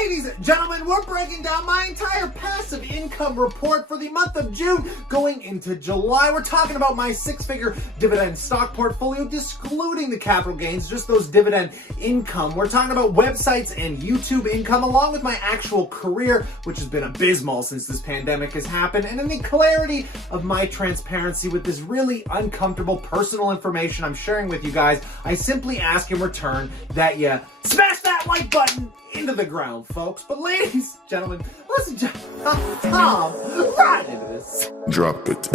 Ladies and gentlemen, we're breaking down my entire passive income report for the month of June going into July. We're talking about my six-figure dividend stock portfolio, excluding the capital gains, just those dividend income. We're talking about websites and YouTube income, along with my actual career, which has been abysmal since this pandemic has happened, and in the clarity of my transparency with this really uncomfortable personal information I'm sharing with you guys, I simply ask in return that you smash that like button into the ground, folks. But ladies and gentlemen, let's jump right into this. Drop it.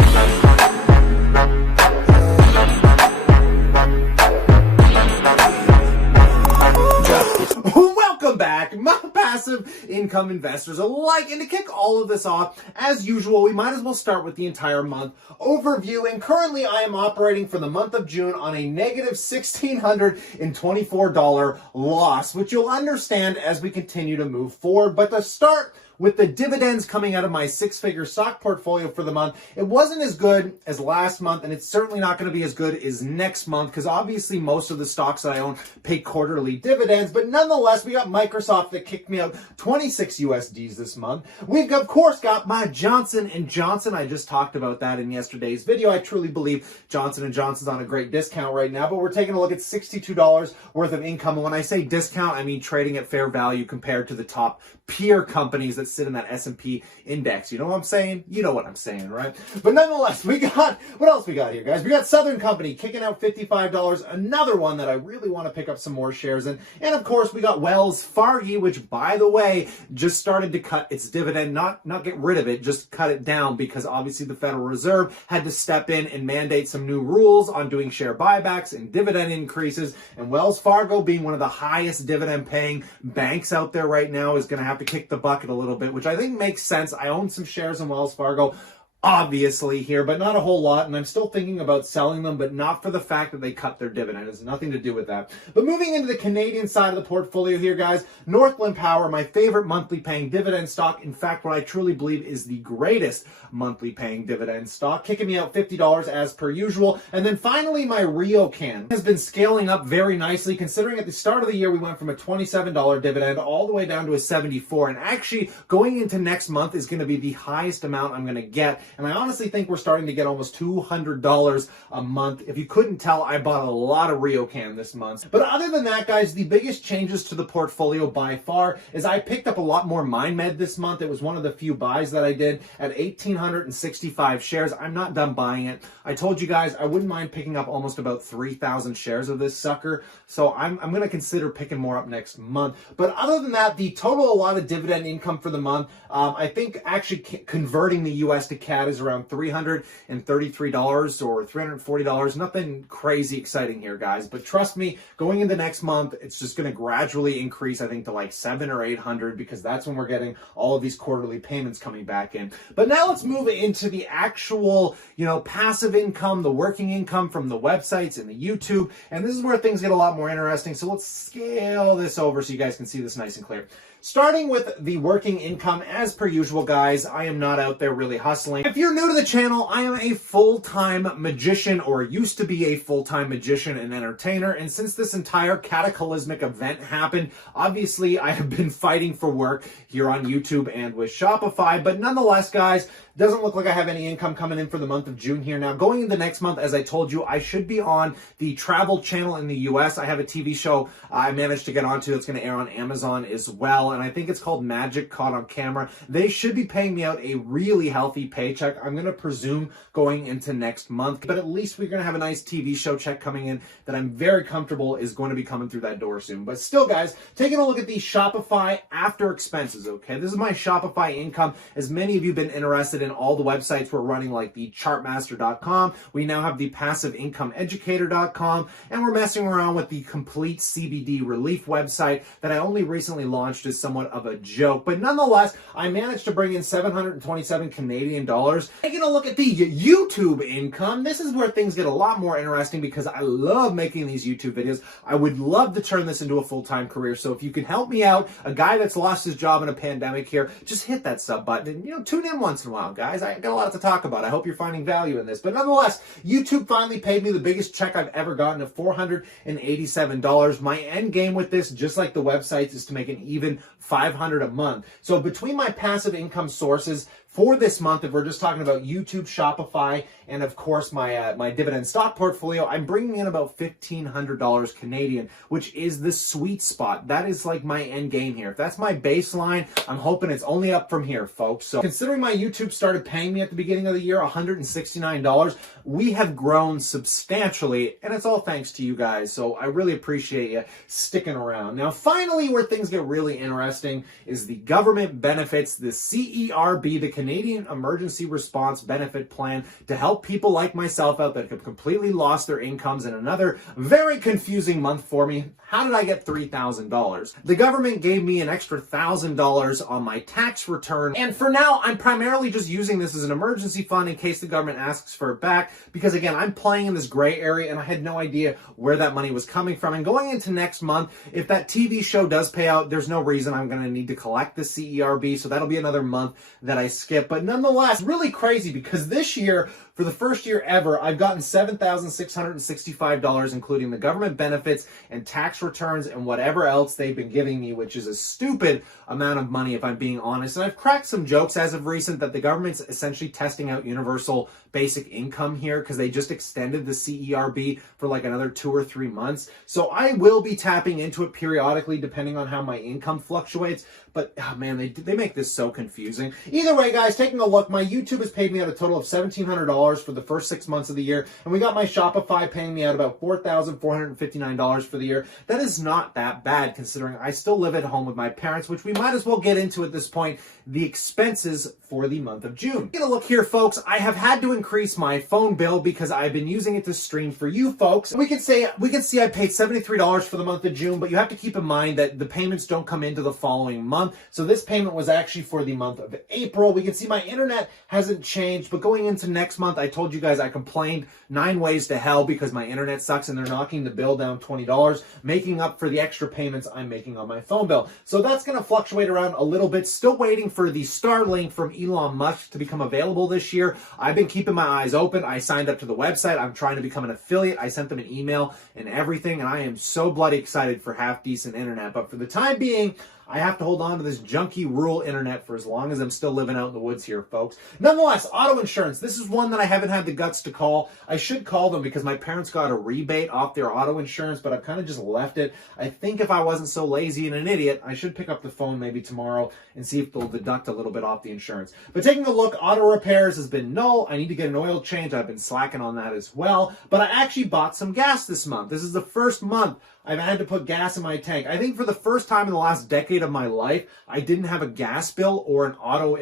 Welcome back, my passive income investors alike. And to kick all of this off, as usual, we might as well start with the entire month overview. And currently I am operating for the month of June on a negative $1,624 loss, which you'll understand as we continue to move forward. But to start with the dividends coming out of my six-figure stock portfolio for the month, it wasn't as good as last month, and it's certainly not going to be as good as next month, because obviously most of the stocks that I own pay quarterly dividends. But nonetheless, we got Microsoft that kicked me out 26 USDs this month. We've, of course, got my Johnson & Johnson. I just talked about that in yesterday's video. I truly believe Johnson & Johnson's on a great discount right now, but we're taking a look at $62 worth of income. And when I say discount, I mean trading at fair value compared to the top peer companies that sit in that S&P index. You know what I'm saying? You know what I'm saying, right? But nonetheless, we got, what else we got here, guys? We got Southern Company kicking out $55, another one that I really want to pick up some more shares in. And of course, we got Wells Fargo, which, by the way, just started to cut its dividend, not get rid of it, just cut it down, because obviously the Federal Reserve had to step in and mandate some new rules on doing share buybacks and dividend increases. And Wells Fargo, being one of the highest dividend paying banks out there right now, is going to have to kick the bucket a little bit, which I think makes sense. I own some shares in Wells Fargo, obviously here, but not a whole lot, and I'm still thinking about selling them, but not for the fact that they cut their dividend. It has nothing to do with that. But moving into the Canadian side of the portfolio here, guys, Northland Power, my favorite monthly paying dividend stock. In fact, what I truly believe is the greatest monthly paying dividend stock, kicking me out $50 as per usual. And then finally, my RioCan has been scaling up very nicely, considering at the start of the year we went from a $27 dividend all the way down to a $74, and actually going into next month is going to be the highest amount I'm going to get. And I honestly think we're starting to get almost $200 a month. If you couldn't tell, I bought a lot of RioCan this month. But other than that, guys, the biggest changes to the portfolio by far is I picked up a lot more MindMed this month. It was one of the few buys that I did at 1,865 shares. I'm not done buying it. I told you guys I wouldn't mind picking up almost about 3,000 shares of this sucker. So I'm going to consider picking more up next month. But other than that, the total allotted dividend income for the month, I think actually converting the US to CAD is around $333 or $340. Nothing crazy exciting here, guys. But trust me, going into next month, it's just going to gradually increase, I think, to like 700 or 800, because that's when we're getting all of these quarterly payments coming back in. But now let's move into the actual, passive income, the working income from the websites and the YouTube. And this is where things get a lot more interesting. So let's scale this over so you guys can see this nice and clear. Starting with the working income, as per usual, guys, I am not out there really hustling. If you're new to the channel, I am a full-time magician, or used to be a full-time magician and entertainer. And since this entire cataclysmic event happened, obviously I have been fighting for work here on YouTube and with Shopify. But nonetheless, guys, doesn't look like I have any income coming in for the month of June here. Now, going into next month, as I told you, I should be on the travel channel in the US. I have a TV show I managed to get onto that's going to air on Amazon as well, and I think it's called Magic Caught on Camera. They should be paying me out a really healthy paycheck, I'm going to presume, going into next month. But at least we're going to have a nice TV show check coming in that I'm very comfortable is going to be coming through that door soon. But still, guys, taking a look at the Shopify after expenses, okay? This is my Shopify income. As many of you have been interested in all the websites we're running, like the chartmaster.com. We now have the passiveincomeeducator.com, and we're messing around with the complete CBD relief website that I only recently launched as somewhat of a joke. But nonetheless, I managed to bring in 727 Canadian dollars Taking a look at the YouTube income, this is where things get a lot more interesting because I love making these YouTube videos. I would love to turn this into a full-time career. So if you can help me out, a guy that's lost his job in a pandemic here, just hit that sub button and, tune in once in a while, guys. I got a lot to talk about. I hope you're finding value in this. But nonetheless, YouTube finally paid me the biggest check I've ever gotten of $487. My end game with this, just like the websites, is to make an even $500 a month. So between my passive income sources for this month, if we're just talking about YouTube, Shopify, and of course my dividend stock portfolio, I'm bringing in about $1,500 Canadian, which is the sweet spot. That is like my end game here. If that's my baseline, I'm hoping it's only up from here, folks. So considering my YouTube started paying me at the beginning of the year $169, we have grown substantially, and it's all thanks to you guys. So I really appreciate you sticking around. Now, finally, where things get really interesting is the government benefits, the CERB, the Canadian Emergency Response Benefit Plan, to help people like myself out that have completely lost their incomes in another very confusing month for me. How did I get $3,000? The government gave me an extra $1,000 on my tax return, and for now, I'm primarily just using this as an emergency fund in case the government asks for it back, because again, I'm playing in this gray area and I had no idea where that money was coming from. And going into next month, if that TV show does pay out, there's no reason I'm going to need to collect the CERB, so that'll be another month that I skip. But nonetheless, really crazy because this year, for the first year ever, I've gotten $7,665, including the government benefits and tax returns and whatever else they've been giving me, which is a stupid amount of money, if I'm being honest. And I've cracked some jokes as of recent that the government's essentially testing out universal basic income here because they just extended the CERB for like another 2 or 3 months. So I will be tapping into it periodically depending on how my income fluctuates. But, oh man, they make this so confusing. Either way, guys, taking a look, my YouTube has paid me out a total of $1,700 for the first 6 months of the year. And we got my Shopify paying me out about $4,459 for the year. That is not that bad considering I still live at home with my parents, which we might as well get into at this point, the expenses for the month of June. Taking a look here, folks, I have had to increase my phone bill because I've been using it to stream for you folks. We can see I paid $73 for the month of June, but you have to keep in mind that the payments don't come into the following month. So this payment was actually for the month of April. We can see my internet hasn't changed, but going into next month, I told you guys I complained 9 ways to hell because my internet sucks and they're knocking the bill down $20, making up for the extra payments I'm making on my phone bill. So that's going to fluctuate around a little bit. Still waiting for the Starlink from Elon Musk to become available this year. I've been keeping my eyes open. I signed up to the website. I'm trying to become an affiliate. I sent them an email and everything, and I am so bloody excited for half-decent internet. But for the time being, I have to hold on to this junky rural internet for as long as I'm still living out in the woods here, folks. Nonetheless, auto insurance. This is one that I haven't had the guts to call. I should call them because my parents got a rebate off their auto insurance, but I've kind of just left it. I think if I wasn't so lazy and an idiot, I should pick up the phone maybe tomorrow and see if they'll deduct a little bit off the insurance. But taking a look, auto repairs has been null. I need to get an oil change. I've been slacking on that as well. But I actually bought some gas this month. This is the first month I've had to put gas in my tank. I think for the first time in the last decade of my life, I didn't have a gas bill or an auto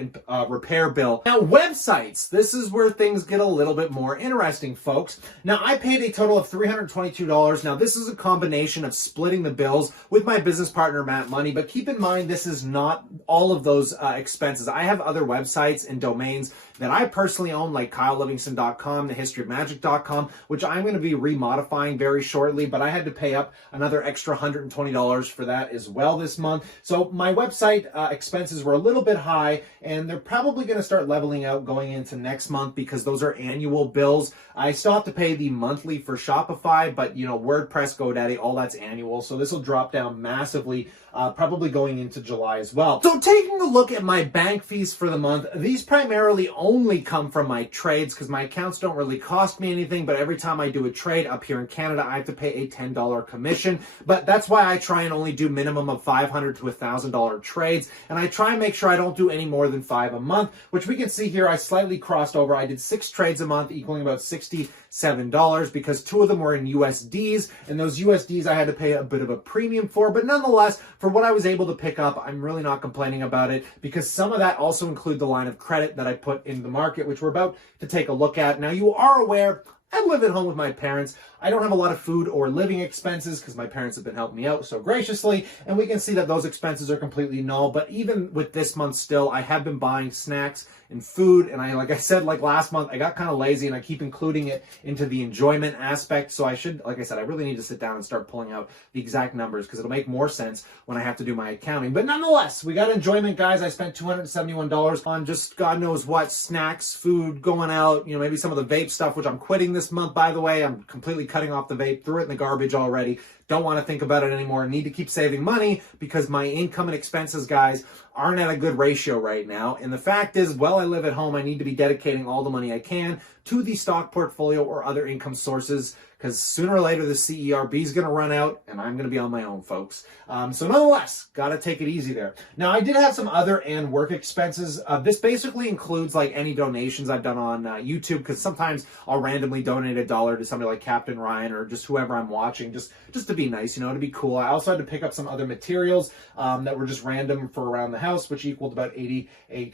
repair bill. Now, websites. This is where things get a little bit more interesting, folks. Now, I paid a total of $322. Now, this is a combination of splitting the bills with my business partner, Matt Money, but keep in mind, this is not all of those expenses. I have other websites and domains that I personally own, like KyleLivingston.com, thehistoryofmagic.com, which I'm going to be remodifying very shortly, but I had to pay up another extra $120 for that as well this month. So my website expenses were a little bit high, and they're probably going to start leveling out going into next month because those are annual bills. I still have to pay the monthly for Shopify, but WordPress, GoDaddy, all that's annual. So this will drop down massively, probably going into July as well. So taking a look at my bank fees for the month, these primarily only come from my trades because my accounts don't really cost me anything, but every time I do a trade up here in Canada, I have to pay a $10 commission. But that's why I try and only do minimum of $500 to $1,000 trades, and I try and make sure I don't do any more than 5 a month, which we can see here I slightly crossed over. I did 6 trades a month, equaling about $67 because 2 of them were in USDs, and those USDs I had to pay a bit of a premium for, but nonetheless, for what I was able to pick up, I'm really not complaining about it because some of that also include the line of credit that I put in the market, which we're about to take a look at. Now, you are aware I live at home with my parents. I don't have a lot of food or living expenses because my parents have been helping me out so graciously, and we can see that those expenses are completely null. But even with this month still, I have been buying snacks and food, and like I said, like last month, I got kind of lazy and I keep including it into the enjoyment aspect. So I should, like I said, I really need to sit down and start pulling out the exact numbers because it'll make more sense when I have to do my accounting. But nonetheless, we got enjoyment, guys. I spent $271 on just God knows what, snacks, food, going out, maybe some of the vape stuff, which I'm quitting this month, by the way. I'm completely cutting off the vape, threw it in the garbage already. Don't want to think about it anymore. Need to keep saving money because my income and expenses, guys, aren't at a good ratio right now. And the fact is, while I live at home, I need to be dedicating all the money I can to the stock portfolio or other income sources, because sooner or later the CERB is going to run out and I'm going to be on my own, folks. So nonetheless, got to take it easy there. Now, I did have some other and work expenses. This basically includes like any donations I've done on YouTube, because sometimes I'll randomly donate $1 to somebody like Captain Ryan or just whoever I'm watching, just to be nice, to be cool. I also had to pick up some other materials that were just random for around the house, which equaled about $88.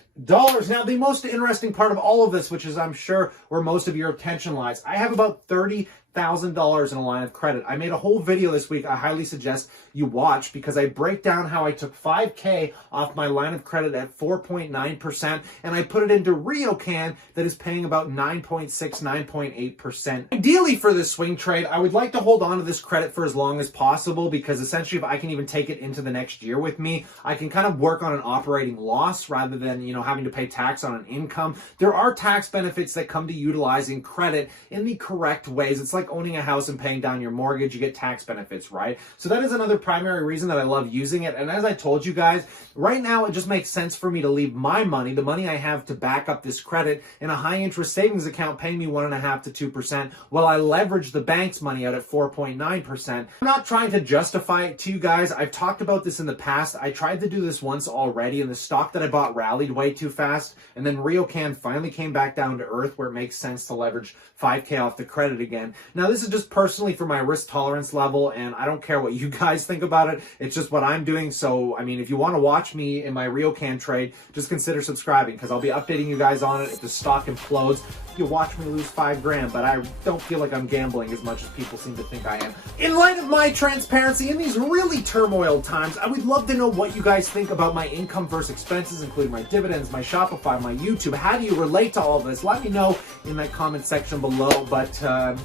Now, the most interesting part of all of this, which is I'm sure where most of your attention lies, I have about $30,000 in a line of credit. I made a whole video this week I highly suggest you watch, because I break down how I took $5K off my line of credit at 4.9% and I put it into RioCan that is paying about 9.6, 9.8%. Ideally for this swing trade, I would like to hold on to this credit for as long as possible, because essentially if I can even take it into the next year with me, I can kind of work on an operating loss rather than, having to pay tax on an income. There are tax benefits that come to utilizing credit in the correct ways. It's like owning a house and paying down your mortgage. You get tax benefits, right? So that is another primary reason that I love using it. And as I told you guys, right now it just makes sense for me to leave my money, the money I have to back up this credit, in a high interest savings account paying me 1.5% to 2%, while I leverage the bank's money out at 4.9%. I'm not trying to justify it to you guys. I've talked about this in the past. I tried to do this once already, and the stock that I bought rallied way too fast, and then RioCan finally came back down to earth where it makes sense to leverage 5K off the credit again. Now, this is just personally for my risk tolerance level, and I don't care what you guys think about it. It's just what I'm doing. So, I mean, if you want to watch me in my RioCan trade, just consider subscribing, because I'll be updating you guys on it. If the stock implodes, you'll watch me lose $5,000, but I don't feel like I'm gambling as much as people seem to think I am. In light of my transparency in these really turmoil times, I would love to know what you guys think about my income versus expenses, including my dividends, my Shopify, my YouTube. How do you relate to all of this? Let me know in that comment section below. But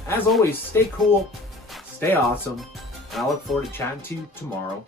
as always, stay cool, stay awesome, and I look forward to chatting to you tomorrow.